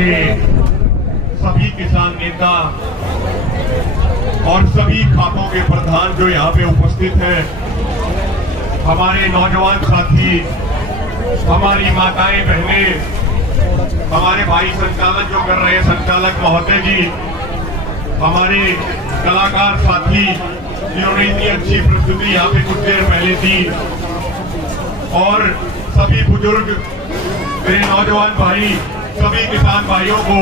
हमारे सभी किसान नेता और सभी खातों के प्रधान जो यहाँ पे उपस्थित हैं, हमारे नौजवान साथी, हमारी माताएं बहनें, हमारे भाई संचालक जो कर रहे हैं संचालक महोदय जी, हमारे कलाकार साथी जिन्होंने इतनी अच्छी प्रस्तुति यहाँ पे कुछ देर पहले दी, और सभी बुजुर्ग, मेरे नौजवान भाई, सभी किसान भाइयों को,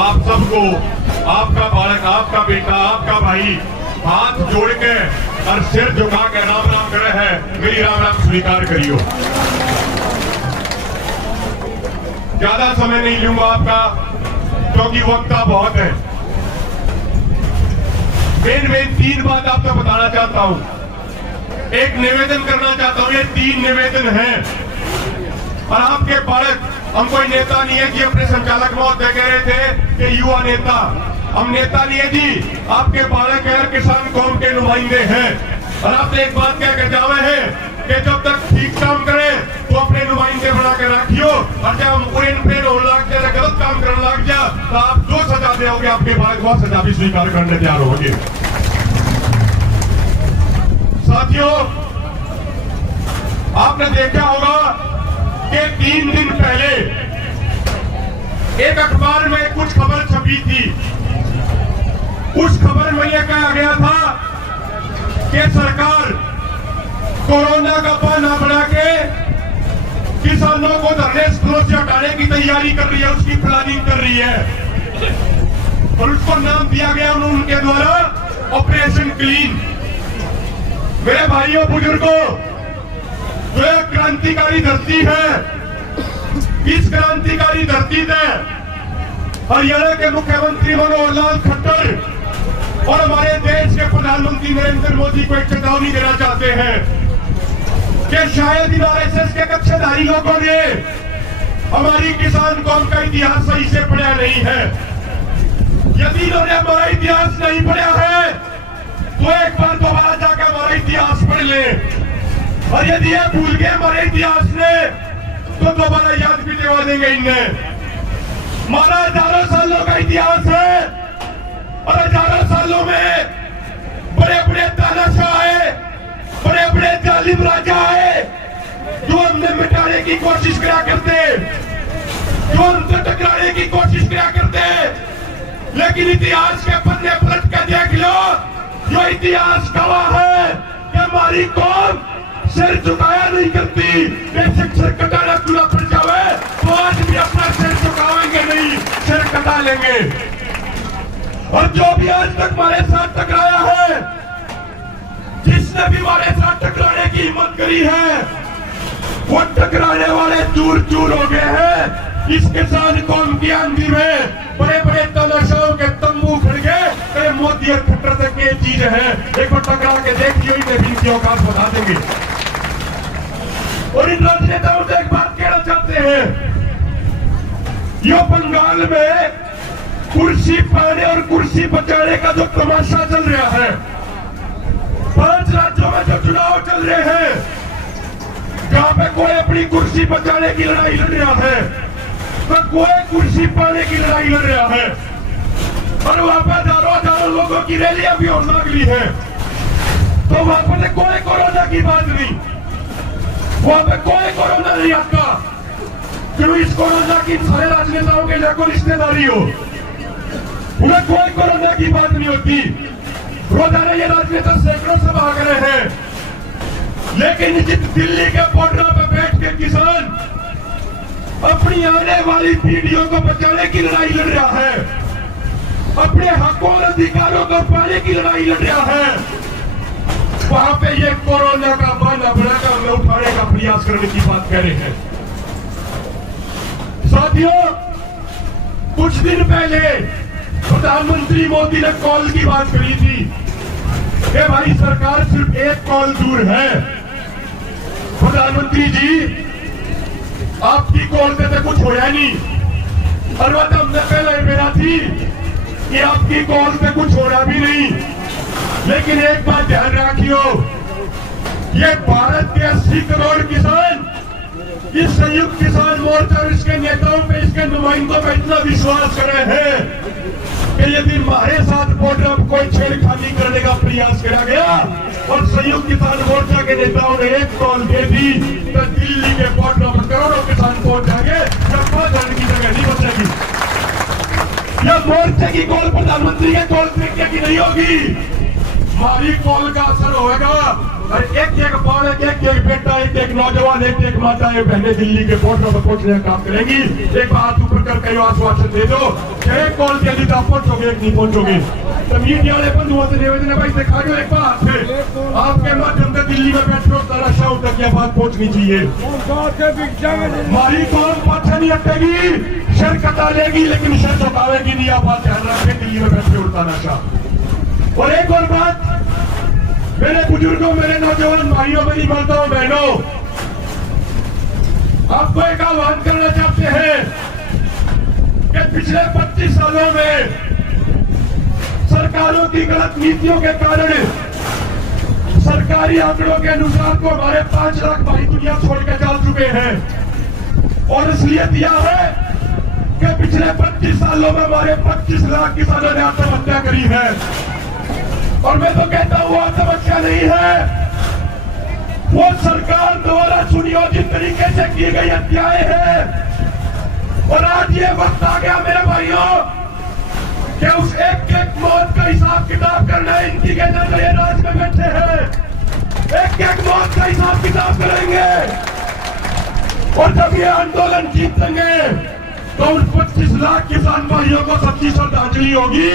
आप सबको, आपका बालक, आपका बेटा, आपका भाई हाथ जोड़ के और सिर झुका के राम राम करे है, मेरी राम राम स्वीकार करियो। ज्यादा समय नहीं लूंगा आपका, क्योंकि वक्त बहुत है। मेन 3 बात आपको बताना चाहता हूं, एक निवेदन करना चाहता हूं। ये 3 निवेदन हैं। और आपके बालक, हम कोई नेता नहीं है कि अपने संचालक महोदय कह रहे थे कि युवा नेता, हम नेता नहीं है जी, आपके बालक है, किसान कौम के नुमाइंदे हैं। और आपने एक बात कह के जावे है कि जब तक ठीक काम करें तो अपने नुमाइंदे बना के रखियो, और जब हम उन पे लाग जाए, गलत काम करने लग जा, तो आप जो सजा दोगे आपके बालक बहुत सजा भी स्वीकार करने तैयार होंगे। साथियों, आपने देखा होगा कि 3 दिन पहले एक अखबार में कुछ खबर छपी थी। उस खबर में यह कहा गया था कि सरकार कोरोना का बहाना बना के किसानों को धरने स्थलों से हटाने की तैयारी कर रही है, उसकी प्लानिंग कर रही है, और उसको नाम दिया गया उनके द्वारा ऑपरेशन क्लीन। मेरे भाइयों बुजुर्गों, जो एक क्रांतिकारी धरती है, इस क्रांतिकारी धरती ने हरियाणा के मुख्यमंत्री मनोहर लाल खट्टर और हमारे देश के प्रधानमंत्री नरेंद्र मोदी को एक चेतावनी देना चाहते हैं कि शायद इन आरएसएस के कक्षाधारी लोगों ने हमारी किसान कौम का इतिहास सही से पढ़ा नहीं है। यदि इन्होंने हमारा इतिहास नहीं पढ़ा है तो एक बार दोबारा जाकर हमारा इतिहास पढ़ ले, और यदि ये भूल गए हमारे इतिहास ने तो दोबारा याद भी दिला देंगे इन्हें। हमारा हजारों सालों का इतिहास है, और हजारों सालों में बड़े बड़े तानाशाह आए, बड़े बड़े जालिम राजा आए, जो हमने मिटाने की कोशिश करा करते, जो हमसे टकराने की कोशिश करा करते, लेकिन इतिहास के पन्ने पलट कर देख लो, जो इतिहास गवाह है कि हमारी कौम सिर झुकाया नहीं करती। बेशक सिर कटाना पूरा पड़ जावे तो आज भी अपना सिर झुकाएंगे नहीं, सिर कटा लेंगे। और जो भी आज तक हमारे साथ टकराया है, जिसने भी हमारे साथ टकराने की हिम्मत करी है, वो टकराने वाले दूर दूर हो गए हैं। इस किसान कौम की आंधी में बड़े बड़े तानाशाहों के तंबू खड़ गए। मोदी और खट्टर तक ये चीज है, एक बार टकरा के देखिए, इन्हें भी इनकी औकात बता देंगे। और इन राजनेताओं से एक बात कहना चाहते हैं, ये बंगाल में कुर्सी पाने और कुर्सी बचाने का जो तमाशा चल रहा है, 5 राज्यों में जो चुनाव चल रहे हैं, जहां पे कोई अपनी कुर्सी बचाने की लड़ाई लड़ रहा है, तो कोई कुर्सी पाने की लड़ाई लड़ रहा है, और वहां पर हजारों लोगों की रैलियां भी होने लगी है। तो वहां पर कोई कोरोना की बात नहीं, वहां पे कोई कोरोना नहीं आता। क्यों इस कोरोना की सारे राजनेताओं के लिए कोई रिश्तेदारी हो, उन्हें कोई कोरोना की बात नहीं होती। रोजाना ये राजनेता सैकड़ों सभा कर रहे हैं, लेकिन दिल्ली के बॉर्डर पर बैठ के किसान अपनी आने वाली पीढ़ियों को बचाने की लड़ाई लड़ रहा है, अपने हकों और अधिकारों को पाने की लड़ाई लड़ रहा है। वहां पे ये कोरोना का बहाना बनाकर हमें उठाने का प्रयास करने की बात कह रहे हैं। साथियों, कुछ दिन पहले प्रधानमंत्री मोदी ने कॉल की बात करी थी कि भाई सरकार सिर्फ एक कॉल दूर है। प्रधानमंत्री जी, आपकी कॉल पे तो कुछ होया नहीं, और बात हमने पहले मेरा थी कि आपकी कॉल पे कुछ हो रहा भी नहीं। लेकिन एक बात ध्यान रखियो, ये भारत के 80 करोड़ किसान इस संयुक्त किसान मोर्चा और इसके नेताओं पे, इसके नुमाइंदों पे इतना विश्वास कर रहे हैं कि यदि हमारे साथ बॉर्डर पर कोई छेड़खानी करने का प्रयास किया गया और संयुक्त किसान मोर्चा के नेताओं ने एक कॉल दे दी तो दिल्ली के बॉर्डर पर करोड़ों किसान पहुंच जाएंगे, जब 5 हजार की जगह नहीं बचेगी। यह मोर्चे की कॉल प्रधानमंत्री के कॉल तरीके की नहीं होगी, हमारी कॉल का असर होगा। और एक बालक, एक बेटा, एक नौजवान, एक माता, बहनें दिल्ली के बॉर्डर पर पहुंचने का काम करेंगी। एक बात ऊपर कर कई आश्वासन दे दो, एक कॉल के लिए आप पहुंचोगे, एक नहीं पहुंचोगे तो मीडिया वाले बंद हुआ तो निवेदन है भाई दिखा दो एक बात है, आपके माध्यम से दिल्ली में बैठे हो तारा शाह तक यह बात पहुंचनी चाहिए। हमारी कौन पाछे नहीं हटेगी, शर कटा लेगी लेकिन शर चुकावेगी नहीं। आप बात ध्यान रखें, दिल्ली में बैठे हो तारा शाह। और एक और बात, मेरे बुजुर्गों, मेरे नौजवान भाइयों, मेरी माताओं बहनों, आपको एक आह्वान करना चाहते हैं कि पिछले 25 सालों में सरकारों की गलत नीतियों के कारण सरकारी आंकड़ों के अनुसार तो हमारे 5 लाख भाई दुनिया छोड़ के जा चुके हैं। और इसलिए दिया है कि पिछले 25 सालों में हमारे 25 लाख किसानों ने आत्महत्या करी है। और मैं तो कहता हूं आत्महत्या नहीं है, वो सरकार द्वारा सुनियोजित तरीके से की गई हत्याएं हैं। और आज ये वक्त आ गया मेरे भाइयों कि उस एक एक मौत का हिसाब किताब करना इनकी के नजरिए राज में बैठे हैं, एक एक मौत का हिसाब किताब करेंगे। और जब ये आंदोलन जीतेंगे तो उन 25 लाख किसान भाइयों को सच्ची श्रद्धांजलि होगी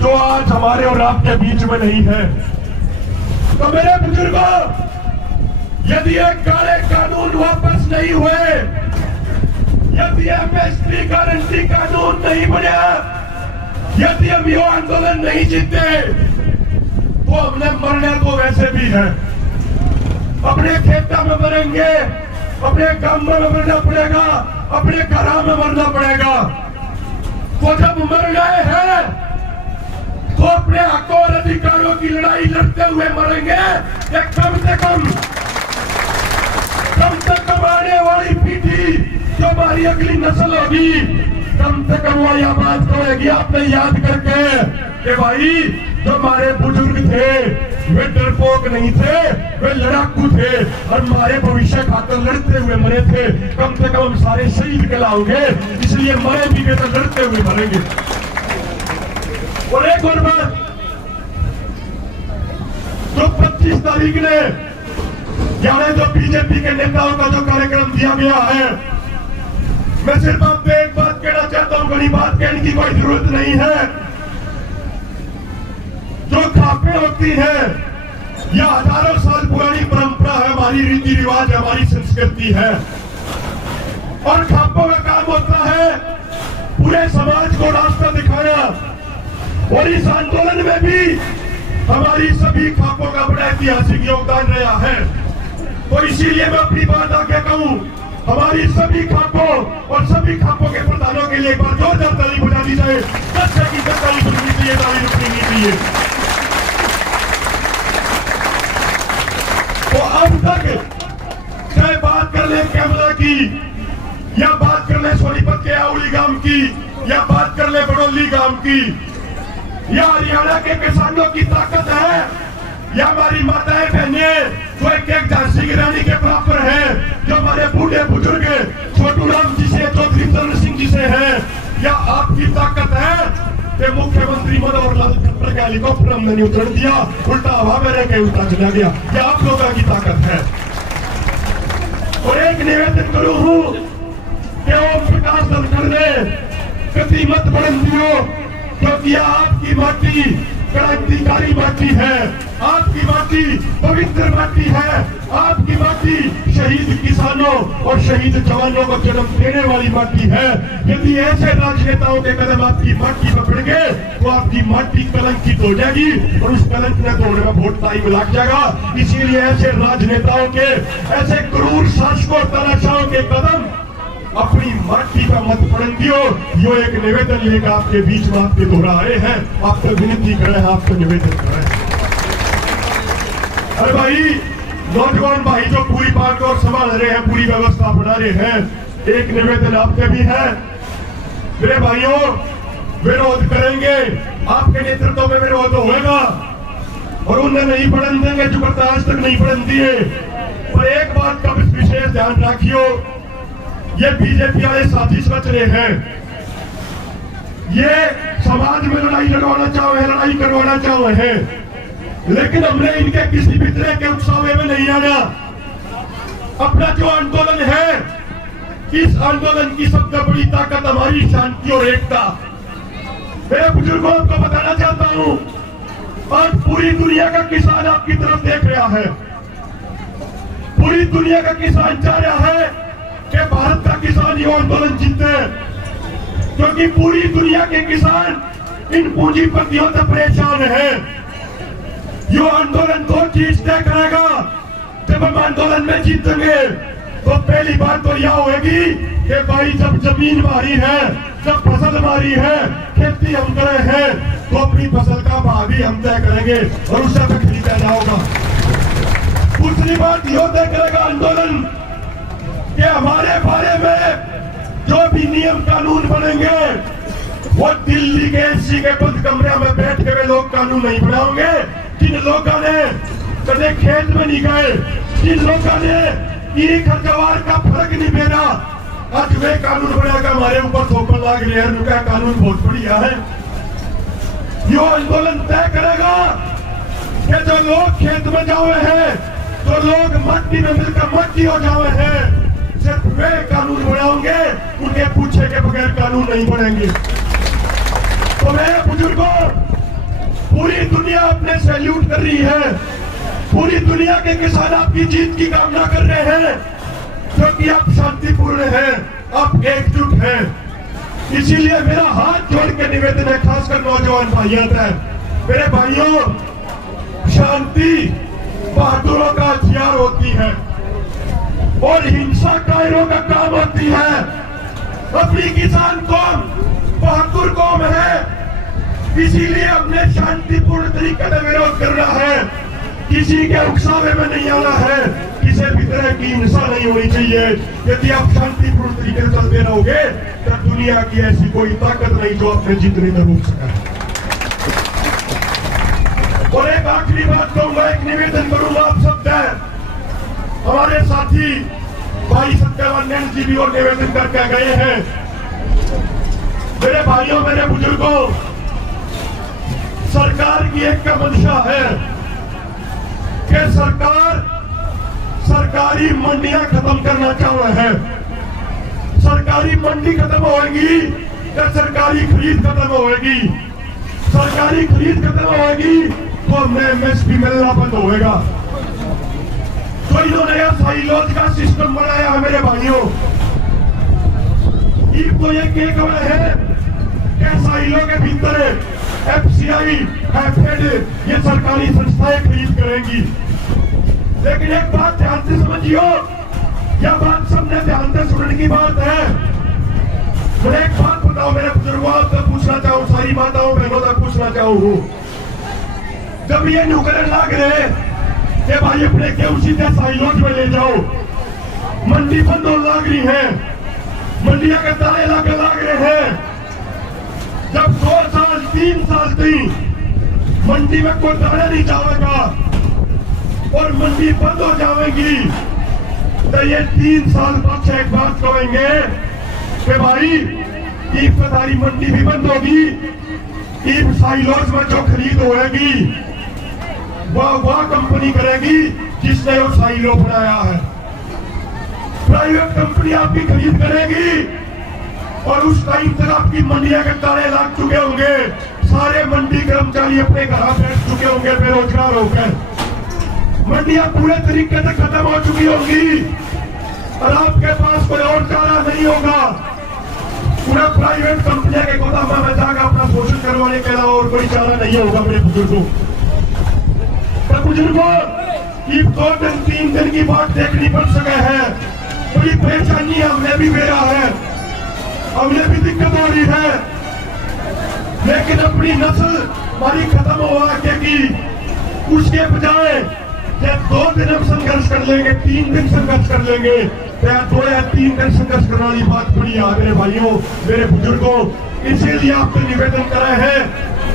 जो आज हमारे और आपके बीच में नहीं है। तो मेरे बुजुर्गों, यदि ये काले कानून वापस नहीं हुए, यदि एमएसपी गारंटी कानून नहीं बना, यदि हम ये आंदोलन नहीं जीते तो हमने मरने तो वैसे भी है, अपने खेतों में मरेंगे, अपने गांव में मरना पड़ेगा, अपने घरों में मरना पड़ेगा। तो जब मर गए हैं तो अपने हकों और अधिकारों की लड़ाई लड़ते हुए मरेंगे। एक कम से कम आने वाली पीढ़ी जो हमारी अगली नस्ल होगी, कम से कम वो यह बात करेगी आपने याद करके कि भाई जो हमारे बुजुर्ग थे वे डरपोक नहीं थे, वे लड़ाकू थे और हमारे भविष्य खातर लड़ते हुए मरे थे। कम से कम हम सारे शहीद कहलाओगे, इसलिए मरे भी तो लड़ते हुए मरेंगे। और एक और बात, जो 25 तारीख ने यानी जो बीजेपी के नेताओं का जो कार्यक्रम दिया गया है, मैं सिर्फ आपको एक बात कहना चाहता हूं, बड़ी बात कहने की कोई जरूरत नहीं है। जो खापें होती है यह हजारों साल पुरानी परंपरा है, हमारी रीति रिवाज है, हमारी संस्कृति है। और खापों का काम होता है पूरे समाज को रास्ता दिखाना। और इस आंदोलन में भी हमारी सभी खापों का बड़ा ऐतिहासिक योगदान रहा है। तो इसीलिए मैं अपनी बात आगे कहूं, हमारी सभी खापों और सभी खापों के प्रधानों के लिए एक बार जोरदार ताली बजा दी जाए। 10 सेकंड तक ताली बजनी चाहिए, ताली रुकनी नहीं चाहिए। तो अब तक चाहे बात कर ले कैमरा की, या बात कर ले सोनीपत के आउली गांव की, या बात कर ले बड़ौली गांव की, या हरियाणा के किसानों की ताकत है, या हमारी माताएं बहनें जो एक झांसी की रानी के बराबर है, जो हमारे बूढ़े बुजुर्ग छोटू राम जी से, चौधरी चरण सिंह जी से है, या आपकी ताकत है कि मुख्यमंत्री मनोहर लाल खट्टर का हेलीकॉप्टर हमने नहीं उतर दिया, उल्टा हवा में रह के उल्टा चला गया। यह आप लोगों की ताकत है। और एक निवेदन करूं हूं कि ओम प्रकाश धनखड़ ने गति मत बुलंदियों, क्योंकि आपकी माटी क्रांतिकारी माटी है, आपकी माटी पवित्र माटी है, आपकी माटी शहीद किसानों और शहीद जवानों को जन्म देने वाली माटी है। यदि ऐसे राजनेताओं के कदम आपकी माटी पर पड़ गए तो आपकी माटी कलंकित हो जाएगी और उस कलंक में तोड़ने में बहुत टाइम लग जाएगा। इसीलिए ऐसे राजनेताओं के, ऐसे क्रूर शासकों, तानाशाहों के कदम अपनी माटी का मत पड़न दियो। यो एक निवेदन लेकर आपके बीच में आपके दोहराए हैं, आपको विनती कर रहे हैं, आपको निवेदन कर रहे हैं। अरे भाई, नौजवान भाई जो पूरी बात और संभाल रहे हैं, पूरी व्यवस्था बना रहे हैं, एक निवेदन आपसे भी है मेरे भाइयों, विरोध करेंगे, आपके नेतृत्व में विरोध होगा और उन्हें नहीं पढ़न देंगे जो करता आज तक नहीं पढ़न दिए। पर एक बात का विशेष ध्यान रखियो, ये बीजेपी वाले साथी सोच रहे हैं, ये समाज में लड़ाई लड़वाना चाहे, लड़ाई करवाना चाहे हैं, लेकिन हमने इनके किसी भी तरह के उकसावे में नहीं आना। अपना जो आंदोलन है, इस आंदोलन की सबसे बड़ी ताकत हमारी शांति और एकता। मैं बुजुर्गों को बताना चाहता हूं, आज पूरी दुनिया का किसान आपकी तरफ देख रहा है, पूरी दुनिया का किसान चाह रहा है कि भारत का किसान ये आंदोलन जीते, क्योंकि पूरी दुनिया के किसान इन पूंजीपतियों से परेशान है। यो आंदोलन दो चीज तय करेगा, जब हम आंदोलन में जीतेंगे तो पहली बात तो यह होगी कि भाई जब जमीन हमारी है, जब फसल हमारी है, खेती हम करे हैं, तो अपनी फसल का भाव भी हम तय करेंगे और उससे तक खरीदा जाएगा। दूसरी बात यह तय करेगा आंदोलन कि हमारे बारे में जो भी नियम कानून बनेंगे वो दिल्ली के एसी के बंद कमरे में बैठ के वे लोग कानून नहीं बनाओगे। जिन लोगों ने कदे खेत में नहीं गए, जिन लोगों ने एक जवार का फर्क नहीं मेरा, आज वे कानून बनाकर हमारे ऊपर थोपड़ लाग रहे हैं, उनका कानून बहुत बढ़िया है। यो आंदोलन तय करेगा कि जो लोग खेत में जाए हैं, जो लोग मट्टी में मिलकर मट्टी हो जाए हैं, सिर्फ वे कानून बनाओगे, उनके पूछे के बगैर कानून नहीं बनेंगे। तो मैं बुजुर्गों, पूरी दुनिया अपने सैल्यूट कर रही है, पूरी दुनिया के किसान आपकी जीत की कामना कर रहे हैं, क्योंकि आप शांतिपूर्ण हैं, आप एकजुट हैं। इसीलिए मेरा हाथ जोड़ के निवेदन है, खासकर नौजवान भाइयों से, मेरे भाइयों, शांति बहादुरों का हथियार होती है और हिंसा कायरों का काम होती है। अपनी किसान कौम बहादुर कौम है, इसीलिए हमने शांतिपूर्ण तरीके से विरोध करना है, किसी के उकसावे में नहीं आना है, किसी भी तरह की हिंसा नहीं होनी चाहिए। यदि आप शांतिपूर्ण तरीके से चलते रहोगे तो दुनिया की ऐसी कोई ताकत नहीं जो अपने जीतने में रोक सके। और एक आखिरी बात कहूंगा, एक निवेदन करूंगा आप सबसे, हमारे साथी भाई सत्यवान नैन जी भी और निवेदन करके गए हैं। मेरे भाइयों, मेरे बुजुर्गों, सरकार की एक का मंशा है कि सरकार सरकारी मंडियां खत्म करना चाह रहा है। सरकारी मंडी खत्म होगी तो सरकारी खरीद खत्म होगी, सरकारी खरीद खत्म होगी तो हमें एमएसपी मिलना बंद होगा। तो इन्होंने यह साइलोज का सिस्टम बनाया है मेरे भाइयों। तो ये क्या खबर है कि साइलो के भीतर एफसीआई, एफएड ये सरकारी संस्थाएं खरीद करेंगी। लेकिन एक बात ध्यान से समझियो, यह बात सबने ध्यान से सुनने की बात है। मुझे एक बात बताओ मेरे बुजुर्गों, आपसे पूछना चाहूँ, सारी माताओं बहनों तक पूछना चाहूँ, जब ये नुकरे लाग रहे कि भाई अपने गेहूं सीधे साइलोज में ले जाओ, मंडी बंद हो लाग रही है, मंडिया के ताले लाग रहे हैं, जब 2 साल 3 साल तक मंडी में कोई दाना नहीं जाएगा और मंडी बंद हो जाएगी, तो ये 3 साल बाद से एक बात कहेंगे कि भाई ईफदारी मंडी भी बंद होगी, ईफ साइलोज में जो खरीद होगी वह कंपनी करेगी जिसने वो साइलो बनाया है। प्राइवेट कंपनी आपकी खरीद करेगी और उस टाइम तक आपकी मंडिया के ताले लाग चुके होंगे, सारे मंडी कर्मचारी अपने घर बैठ चुके होंगे बेरोजगार होकर, मंडियां पूरे तरीके से खत्म हो चुकी होंगी और आपके पास कोई और चारा नहीं होगा। पूरा प्राइवेट कंपनियां के गोदाम में जाकर अपना शोषण करवाने के अलावा और कोई चारा नहीं होगा मेरे बुजुर्गों। बुजुर्गों, ये 2 दिन 3 दिन की बात देखनी पड़ सके है, बड़ी परेशानी हमने भी बेरा है, हमने भी दिक्कत हो रही है, लेकिन अपनी नस्ल हमारी खत्म हो जाएगी, उसके बजाय कि 2 दिन हम संघर्ष कर लेंगे, 3 दिन संघर्ष कर लेंगे, या 2 या 3 दिन संघर्ष करने वाली बात बड़ी है मेरे भाइयों, मेरे बुजुर्गों। इसीलिए आपसे निवेदन कर रहे हैं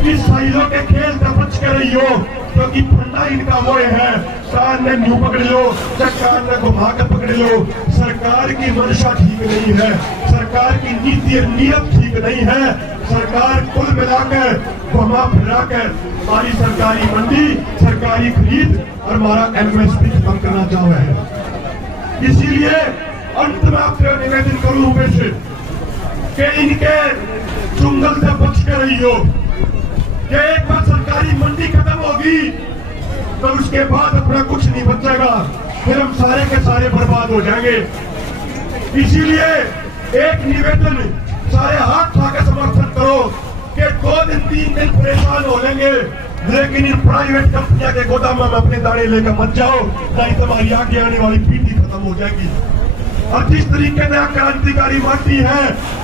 कि साइलों के खेल से बच कर रही हो, क्योंकि फंडा इनका वो है, कान ने न्यू पकड़ लो, कान ने घुमा कर पकड़ लो। सरकार की मंशा ठीक नहीं है, सरकार की नीति नियत ठीक नहीं है। सरकार कुल मिलाकर घुमा फिरा कर हमारी सरकारी मंडी, सरकारी खरीद और हमारा एमएसपी खत्म करना चाह रहे हैं। इसीलिए अंत में आपसे निवेदन करूं वैसे कि इनके चुंगल से बच कर रही हो, कि एक बार सरकारी मंडी खत्म होगी तो उसके बाद अपना कुछ नहीं बचेगा, फिर हम सारे के सारे बर्बाद हो जाएंगे। इसीलिए एक निवेदन, सारे हाथ उठाकर समर्थन करो कि 2 दिन 3 दिन परेशान हो लेंगे, लेकिन इन प्राइवेट कंपनियों के गोदाम में अपने दाने लेकर मत जाओ, नहीं तुम्हारी आगे आने वाली पीढ़ी खत्म हो जाएगी। और जिस तरीके से क्रांतिकारी मानती है,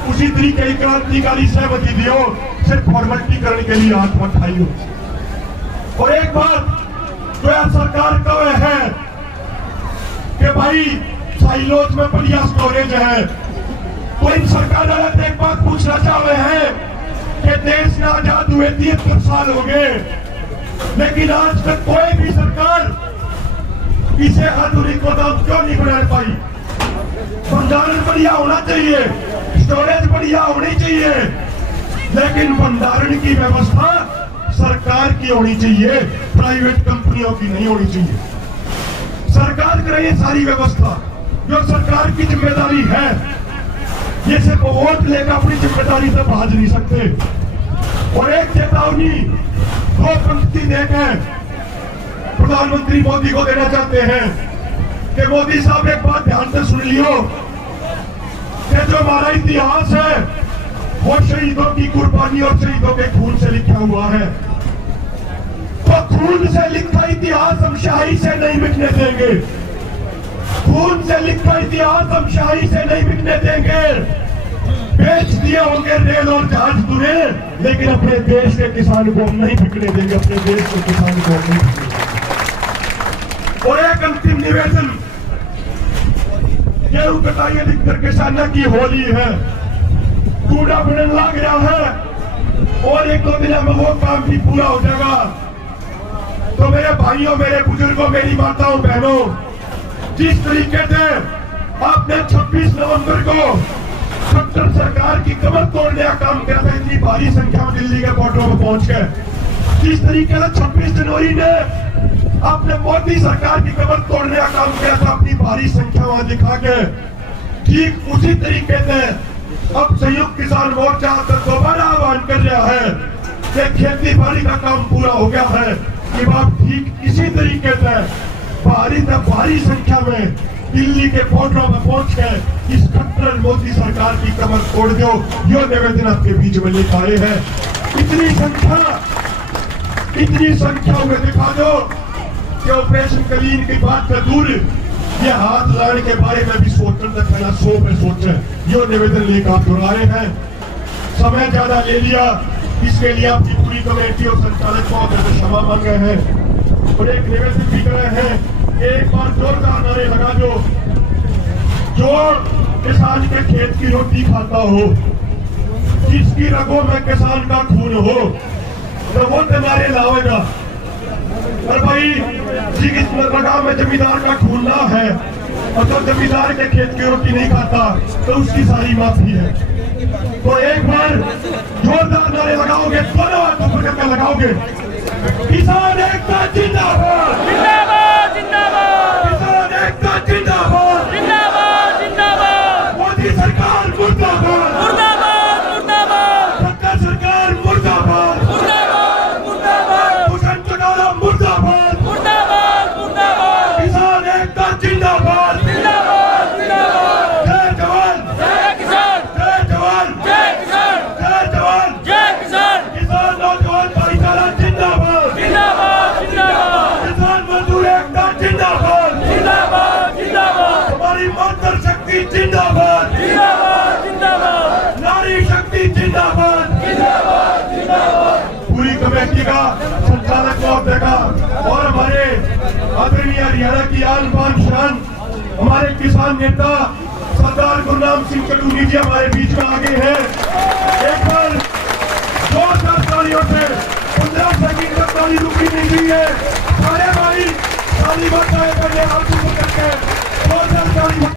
उसी तरीके की क्रांतिकारी सहमति दियो, सिर्फ फॉर्मेलिटी करने के लिए हाथ मत उठाइयो। और एक बात जो सरकार कहे है कि भाई साइलोज में बढ़िया स्टोरेज है, तो इन सरकार से एक बात पूछना चाह रहे हैं कि देश में आजाद हुए 73 साल हो गए, लेकिन आज तक कोई भी सरकार इसे आधुनिक गोदाम क्यों नहीं बना पाई? भंडारण बढ़िया होना चाहिए, स्टोरेज बढ़िया होनी चाहिए, लेकिन भंडारण की व्यवस्था सरकार की होनी चाहिए, प्राइवेट कंपनियों की नहीं होनी चाहिए। सरकार करे ये सारी व्यवस्था, जो सरकार की जिम्मेदारी है। ये सिर्फ वोट लेकर अपनी जिम्मेदारी से भाग नहीं सकते। और एक चेतावनी 2 पंक्ति देकर प्रधानमंत्री मोदी को देना चाहते हैं कि मोदी साहब एक बात ध्यान से सुन लियो कि जो हमारा इतिहास है वो शहीदों की कुर्बानी और शहीदों के खून से लिखा हुआ है। तो खून से लिखा इतिहास हम शाही से नहीं मिटने देंगे, खून से लिखा इतिहास हम शाही से नहीं मिटने देंगे। बेच दिए होंगे रेल और जहाज तुरे, लेकिन अपने देश के किसान को हम नहीं बिकने देंगे, अपने देश के किसान को हम नहीं बिकने देंगे। और एक अंतिम निवेदन, गेहूं कटाइए लिखकर किसानों की होली है, कूड़ा बनने लग रहा है और 1-2 दिन में वो काम भी पूरा हो जाएगा। तो मेरे भाइयों, मेरे बुजुर्गों, मेरी माताओं, बहनों, जिस तरीके से आपने 26 नवंबर को खट्टर सरकार की कमर तोड़ने का काम किया था, इतनी भारी संख्या में दिल्ली के बॉर्डरों में पहुंच गए, जिस तरीके से 26 जनवरी ने आपने मोदी सरकार की कमर तोड़ने का काम किया था अपनी भारी संख्या वहां दिखा के, ठीक उसी तरीके से अब संयुक्त किसान मोर्चा दोबारा आह्वान कर रहा है कि खेती बाड़ी का काम पूरा हो गया है, कि आप ठीक इसी तरीके से भारी संख्या में दिल्ली के बॉर्डरों में पहुंच गए इस खट्टर मोदी सरकार की कमर तोड़ दो। यो निवेदन आपके बीच में लेकर आए हैं। इतनी संख्या में दिखा दो कि ऑपरेशन कलीन की बात से दूर ये हाथ लाने के बारे में भी सोचने से पहला 100 में सोचे। यो निवेदन लेकर दोहराए हैं। समय ज्यादा ले लिया, इसके लिए आपकी पूरी कमेटी और संचालक को क्षमा मांग रहे हैं और एक निवेदन भी कर रहे हैं। एक बार जोरदार नारे लगा दो, जो किसान के खेत की रोटी खाता हो, जिसकी रगों में किसान का खून हो, तो वो नारे लाएगा। और भाई जिस रगा में जमींदार का खून ना है और जो जमींदार के खेत की रोटी नहीं खाता, तो उसकी सारी माफी है। तो एक बार जोरदार नारे लगाओगे, दोनों हाथों पर लगाओगे, किसान एकता जिंदाबाद, जिंदाबाद, जिंदाबाद, किसान एकता जिंदाबाद, जिंदाबाद, जिंदाबाद, मोदी सरकार मुर्दाबाद, मुर्दाबाद, मुर्दाबाद, खट्टर सरकार मुर्दाबाद, मुर्दाबाद, मुर्दाबाद, भूषण चौटाला मुर्दाबाद, मुर्दाबाद, मुर्दाबाद, किसान एकता जिंदाबाद, जिंदाबाद, जिंदाबाद, जय जवान, जय किसान, जय जवान, जय किसान, जय जवान, जय किसान, किसान नौजवान भाईचारा जिंदाबाद, जिंदाबाद, जिंदाबाद। हमारे किसान नेता सरदार गुरनाम सिंह कटूनी जी हमारे बीच में आगे हैं। एक बार 2,000 तालियों से 15 सेकंड तक ताली रुकी नहीं हुई है। सारे भाई ताली बजाए पहले हाथ ऊपर करके 2,000 ताली